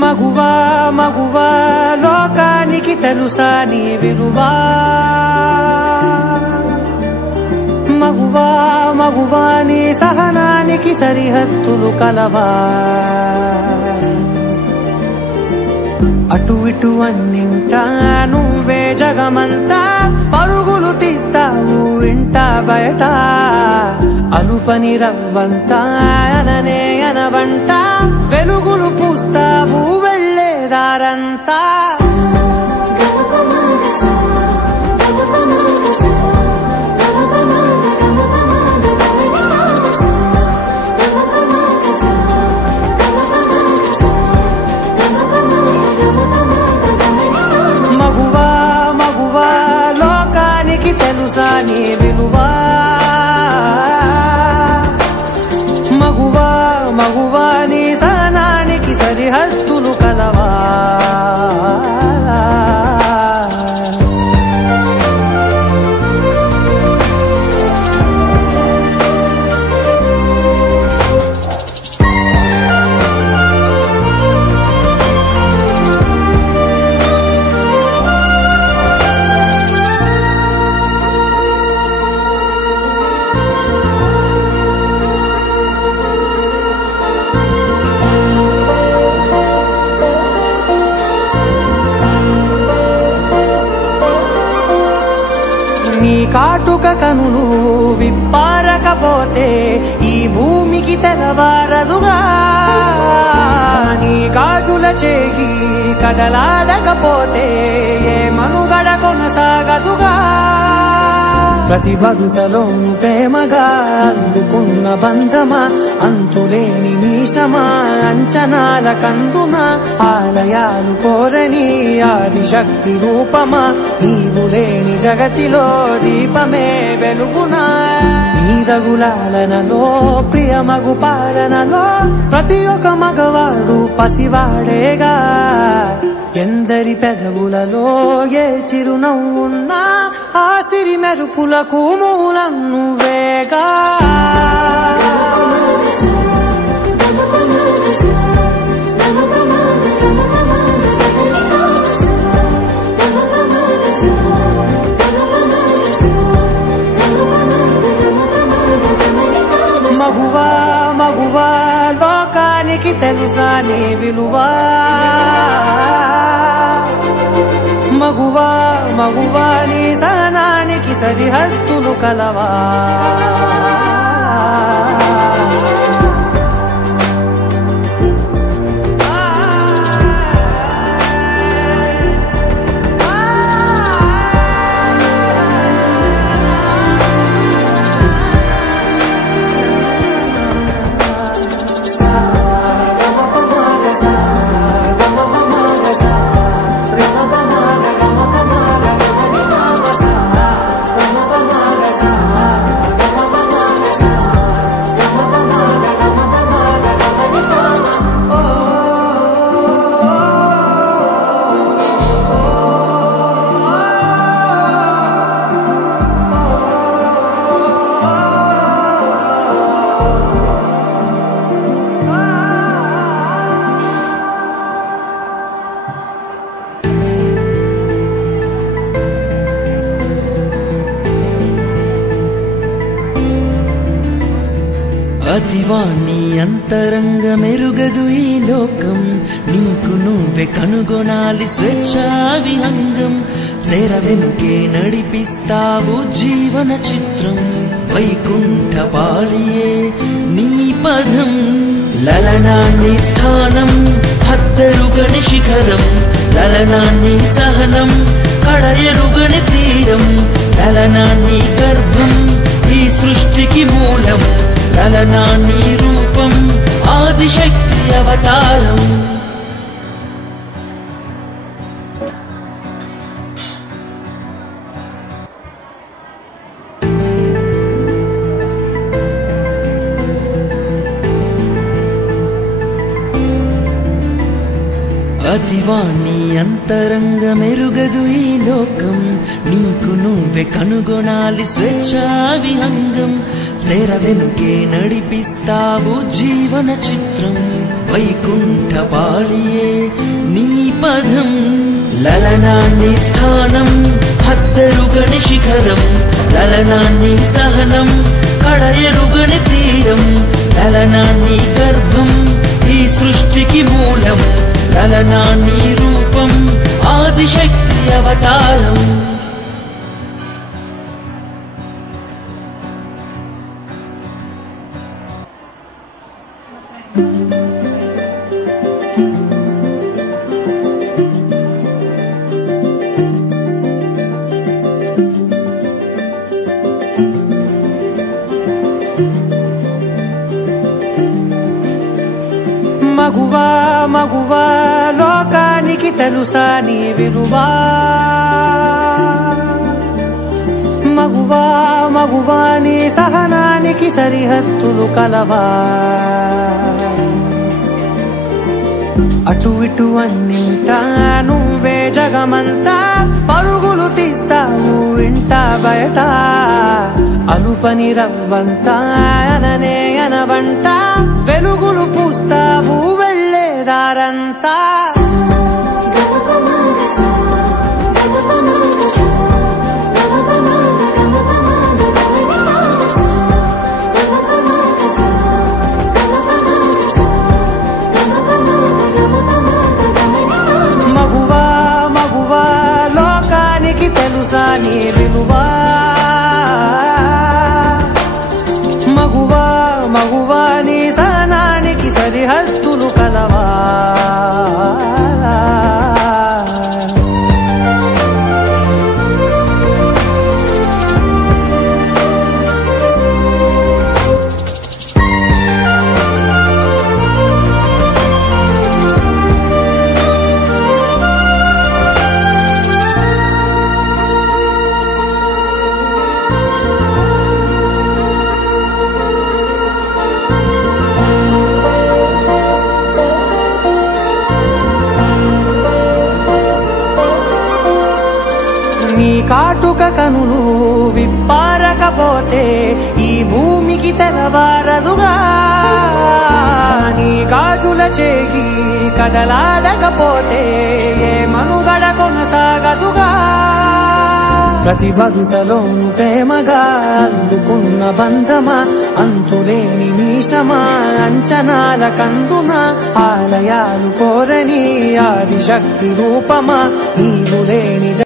మగువా మగువా లోకానికి తెలుసా నీ విలువా మగువా మగువా నీ సహనానికి సరిహద్దులు కలవా అటు ఇటు అన్నింటా నువ్వే జగమంతా పరుగులు తీస్తావు ఇంట బయట అలుపని రవ్వంతా అననే అనవంట వెలుగులు పూస్తావు వెళ్ళేదారంతా మగువా మగువా లోకానికి తెలుసా నీ విలువా మగువా మగువా నీ సహనానికి సరిహద్దులు కలవా నీ కాటుక కనులు విప్పారకపోతే ఈ భూమికి తెలవారదుగా నీ గాజుల చేయి కదలాడకపోతే ఏ మనుగడ కొనసాగదుగా ప్రతి వరుసలోను ప్రేమగా అల్లుకున్న బంధమా అంతులేని మీసమా అంచనాల కందున ఆలయాలు కోరని ఆదిశక్తి రూపమా నీవు లేని జగతిలో దీపమే వెలుగునా నీ రగులాలనలో ప్రియమగు పాలనలో ప్రతి ఒక్క మగవాడు పసివాడేగా ఎందరి పెదవులలో ఏ చిరునవ్వున్నా ఆ సిరి మెరుపులకు మూలం నువ్వేగా మగువా మగువా లోకానికి తెలుసా నీ విలువా మగువా మగువా నీ సహనానికి సరిహద్దులు కలవా అతివాణి అంతరంగ మెరుగదు ఈ లోకం నీకు నువ్వే కనుగొనాలి స్వేచ్ఛా విహంగం తెర వెనుకే నడిపిస్తావు జీవన చిత్రం వైకుంఠ పాళియే నీ పదం లలనాన్ని స్థానం హద్దరుగని శిఖరం లలనాన్ని సహనం కడయరుగని తీరం లలనాన్ని గర్భం ఈ సృష్టికి మూలం లలనాన్ని రూపం ఆదిశక్తి అవతారం అతివాణి అంతరంగ మెరుగదు ఈ లోకం నీకు నువ్వే కనుగొనాలి స్వేచ్ఛా విహంగం తెర వెనుకే నడిపిస్తావు జీవన చిత్రం వైకుంఠ పాళియే నీ పదం లలనాన్ని స్థానం హద్దరుగని శిఖరం లలనాన్ని సహనం కడయరుగని తీరం లలనాన్ని గర్భం ఈ సృష్టికి మూలం లలనాన్ని రూపం ఆదిశక్తి అవతారం మగువా మగువా లోకానికి తెలుసా నీ విలువా మగువా మగువా నీ సహనానికి సరిహద్దులు కలవా అటు ఇటు అన్నింటా నువ్వే జగమంతా పరుగులు తీస్తావు ఇంట బయట అలుపని రవ్వంతా అననే అనవంట వెలుగులు పూస్తావు వెళ్ళేదారంతా మగువా మగువా లోకానికి తెలుసా నీ విలువా మగువా మగువా నీ సహనానికి సరిహద్దులు కలవా నీ కాటుక కనులు విప్పారకపోతే ఈ భూమికి తెలవారదుగా నీ గాజుల చేయి కదలాడకపోతే ఏ మనుగడ కొనసాగదుగా ప్రతి వరుసలోను ప్రేమగా అల్లుకున్న బంధమా అంతులేని నీశమా అంచనాల కందున ఆలయాలు కోరని ఆదిశక్తి రూపమా నీవు లేని